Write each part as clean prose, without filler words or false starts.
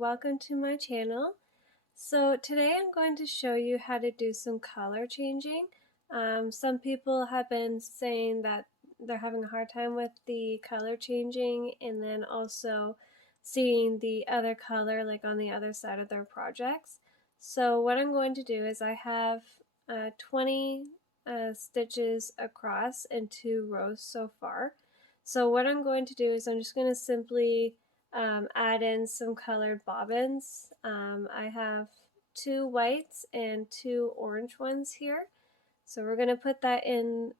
welcome to my channel. So today I'm going to show you how to do some color changing. Some people have been saying that they're having a hard time with the color changing and then also seeing the other color like on the other side of their projects. So what I'm going to do is I have 20 stitches across in 2 rows so far. So what I'm going to do is I'm just going to simply add in some colored bobbins. I have 2 whites and 2 orange ones here. So we're going to put that in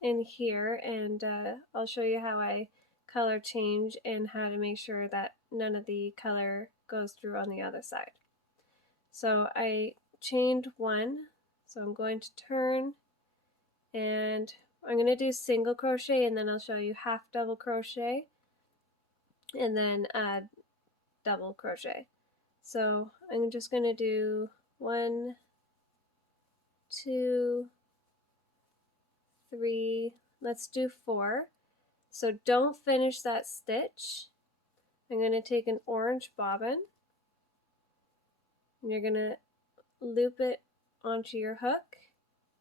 here, and I'll show you how I color change and how to make sure that none of the color goes through on the other side. So I chained 1, so I'm going to turn and I'm going to do single crochet, and then I'll show you half double crochet and then double crochet. So I'm just going to do 1, 2, 3, let's do 4. So don't finish that stitch. I'm going to take an orange bobbin and you're going to loop it onto your hook,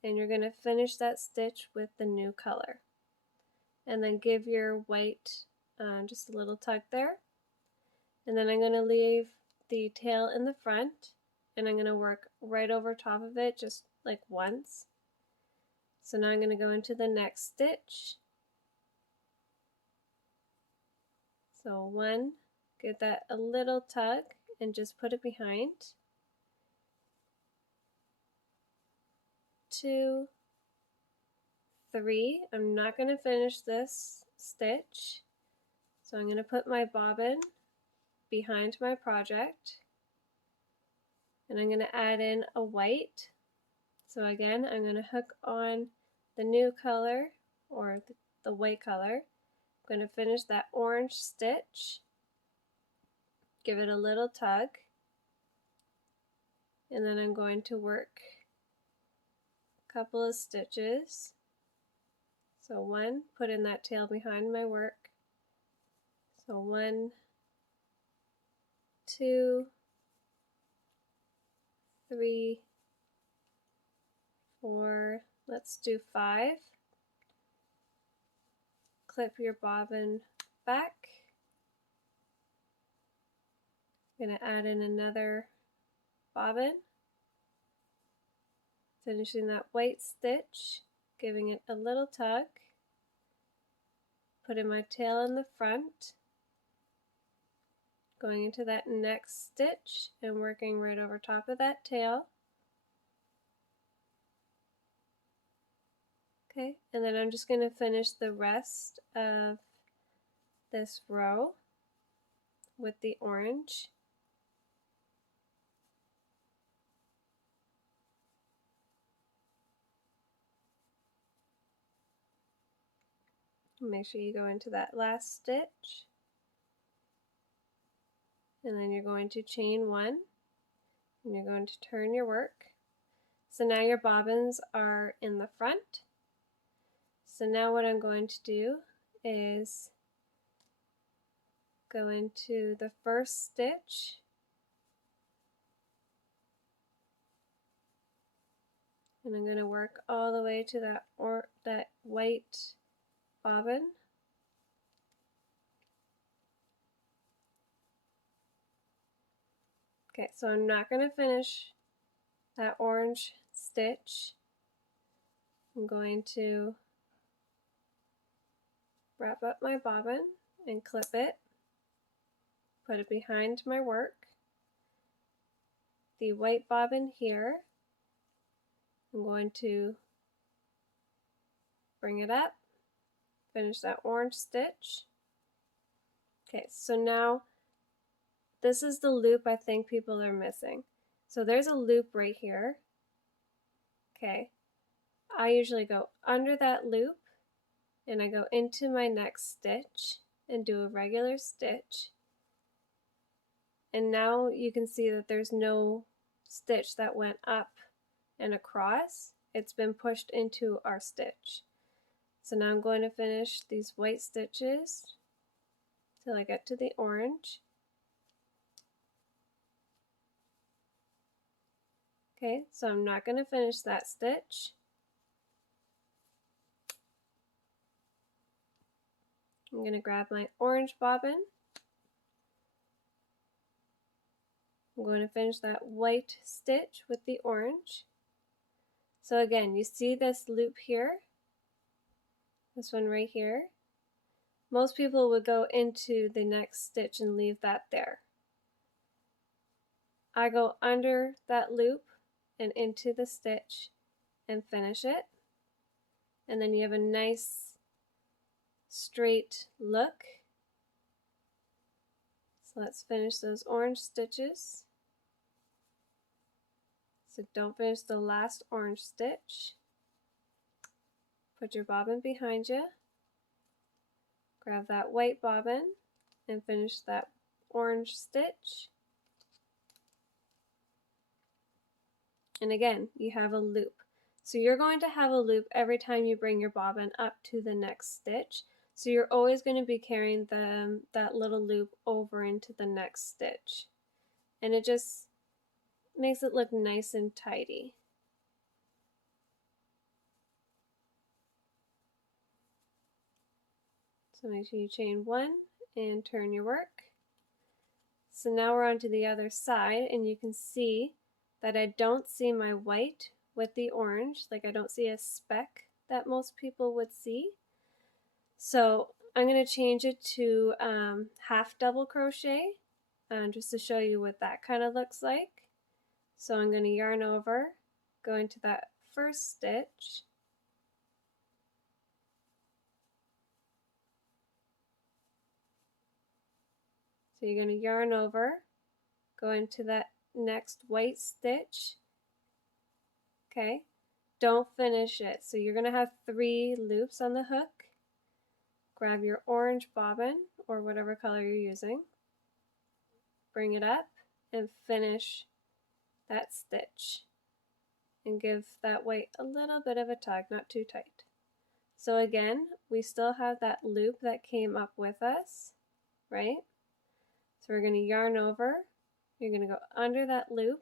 and you're going to finish that stitch with the new color. And then give your white just a little tug there. And then I'm going to leave the tail in the front, and I'm going to work right over top of it just like once. So now I'm going to go into the next stitch. So 1, get that a little tug and just put it behind. 2, 3, I'm not going to finish this stitch, so I'm going to put my bobbin behind my project, and I'm going to add in a white. So again, I'm going to hook on the new color, or the white color. I'm going to finish that orange stitch, give it a little tug, and then I'm going to work a couple of stitches. So 1, put in that tail behind my work. So 1, 2, 3, 4, let's do 5. Clip your bobbin back. I'm going to add in another bobbin, finishing that white stitch, giving it a little tug, putting my tail in the front, going into that next stitch and working right over top of that tail. Okay, and then I'm just going to finish the rest of this row with the orange. Make sure you go into that last stitch, and then you're going to chain 1, and you're going to turn your work. So now your bobbins are in the front. So now what I'm going to do is go into the first stitch, and I'm going to work all the way to that white bobbin. Okay, so I'm not going to finish that orange stitch. I'm going to wrap up my bobbin and clip it, put it behind my work. The white bobbin here, I'm going to bring it up, finish that orange stitch. Okay, so now this is the loop I think people are missing. So there's a loop right here. Okay, I usually go under that loop and I go into my next stitch and do a regular stitch. And now you can see that there's no stitch that went up and across. It's been pushed into our stitch. So now I'm going to finish these white stitches till I get to the orange. Okay, so I'm not going to finish that stitch. I'm going to grab my orange bobbin. I'm going to finish that white stitch with the orange. So again, you see this loop here, this one right here. Most people would go into the next stitch and leave that there. I go under that loop and into the stitch and finish it. And then you have a nice straight look. So let's finish those orange stitches. So don't finish the last orange stitch. Put your bobbin behind you. Grab that white bobbin and finish that orange stitch. And again, you have a loop. So you're going to have a loop every time you bring your bobbin up to the next stitch. So you're always going to be carrying that little loop over into the next stitch. And it just makes it look nice and tidy. So make sure you chain one and turn your work. So now we're on to the other side, and you can see that I don't see my white with the orange, like I don't see a speck that most people would see. So I'm going to change it to half double crochet just to show you what that kind of looks like. So I'm going to yarn over, go into that first stitch, so you're going to yarn over, go into that next white stitch. Okay, don't finish it. So you're going to have 3 loops on the hook. Grab your orange bobbin or whatever color you're using, bring it up and finish that stitch and give that white a little bit of a tug, not too tight. So again, we still have that loop that came up with us, right? So we're going to yarn over, you're going to go under that loop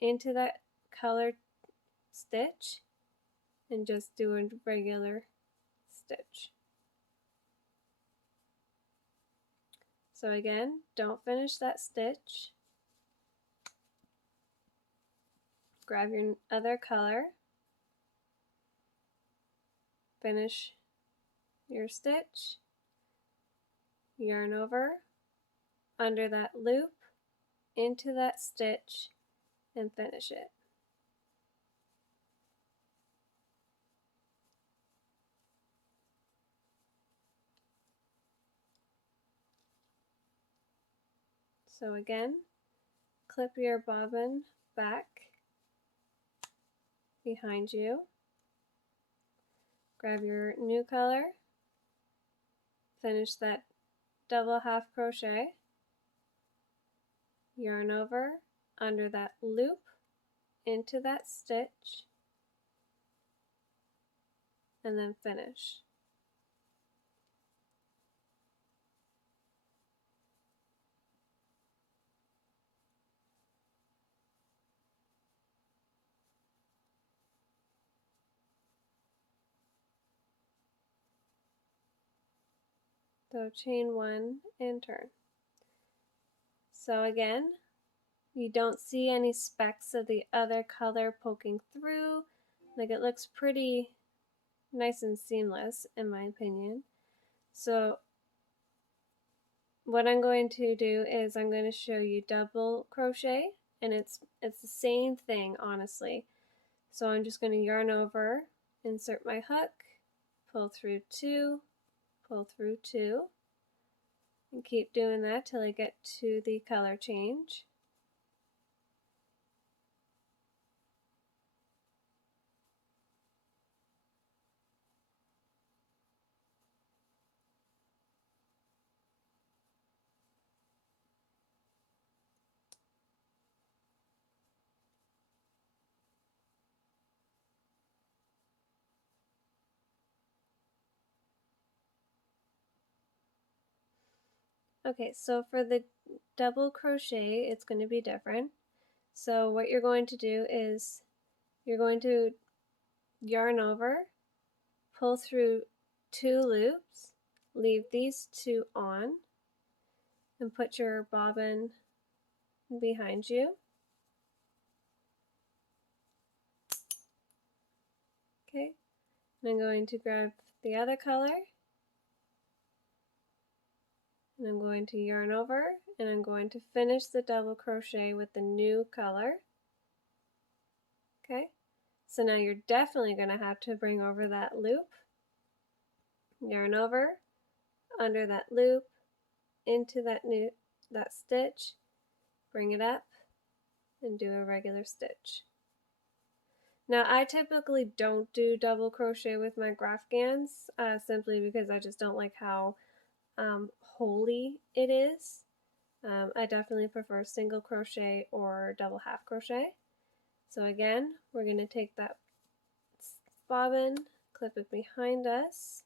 into that colored stitch and just do a regular stitch. So again, don't finish that stitch. Grab your other color, finish your stitch, yarn over, under that loop, into that stitch, and finish it. So again, clip your bobbin back behind you, grab your new color, finish that double half crochet, yarn over, under that loop, into that stitch, and then finish. So chain 1 and turn. So again, you don't see any specks of the other color poking through. Like, it looks pretty nice and seamless in my opinion. So what I'm going to do is I'm going to show you double crochet, and it's the same thing honestly. So I'm just going to yarn over, insert my hook, pull through 2, pull through 2, and keep doing that till I get to the color change. Okay, so for the double crochet, it's going to be different. So what you're going to do is you're going to yarn over, pull through 2 loops, leave these 2 on, and put your bobbin behind you. Okay, and I'm going to grab the other color, and I'm going to yarn over, and I'm going to finish the double crochet with the new color. Okay, so now you're definitely going to have to bring over that loop, yarn over, under that loop, into that stitch, bring it up, and do a regular stitch. Now I typically don't do double crochet with my graphghans simply because I just don't like how holy it is. I definitely prefer single crochet or double half crochet. So again, we're going to take that bobbin, clip it behind us,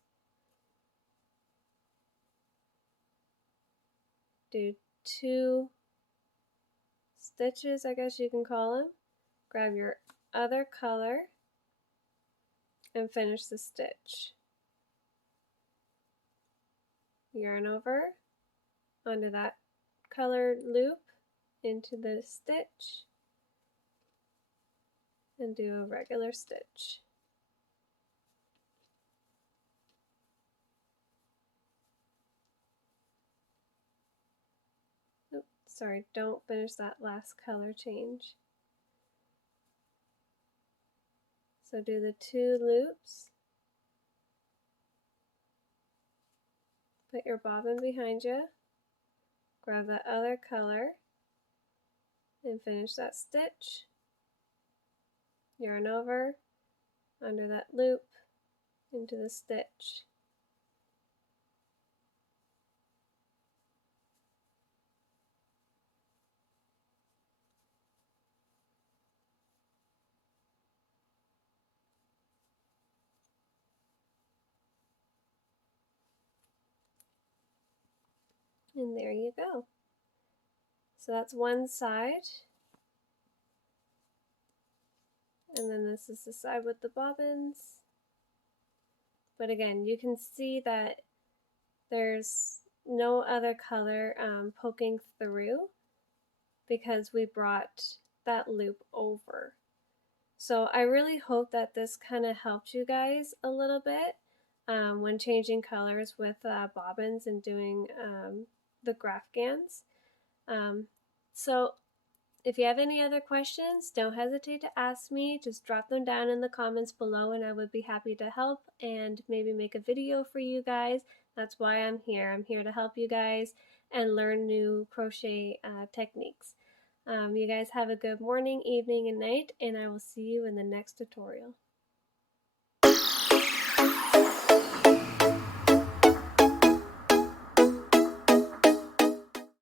do 2 stitches, I guess you can call them, grab your other color, and finish the stitch. Yarn over onto that colored loop, into the stitch, and do a regular stitch. Oops, sorry, don't finish that last color change. So do the 2 loops, put your bobbin behind you, grab that other color, and finish that stitch. Yarn over, under that loop, into the stitch. And there you go. So that's one side. And then this is the side with the bobbins. But again, you can see that there's no other color poking through because we brought that loop over. So I really hope that this kind of helped you guys a little bit when changing colors with bobbins and doing the graphghans. So if you have any other questions, don't hesitate to ask me. Just drop them down in the comments below and I would be happy to help and maybe make a video for you guys. That's why I'm here. I'm here to help you guys and learn new crochet techniques. You guys have a good morning, evening, and night, and I will see you in the next tutorial.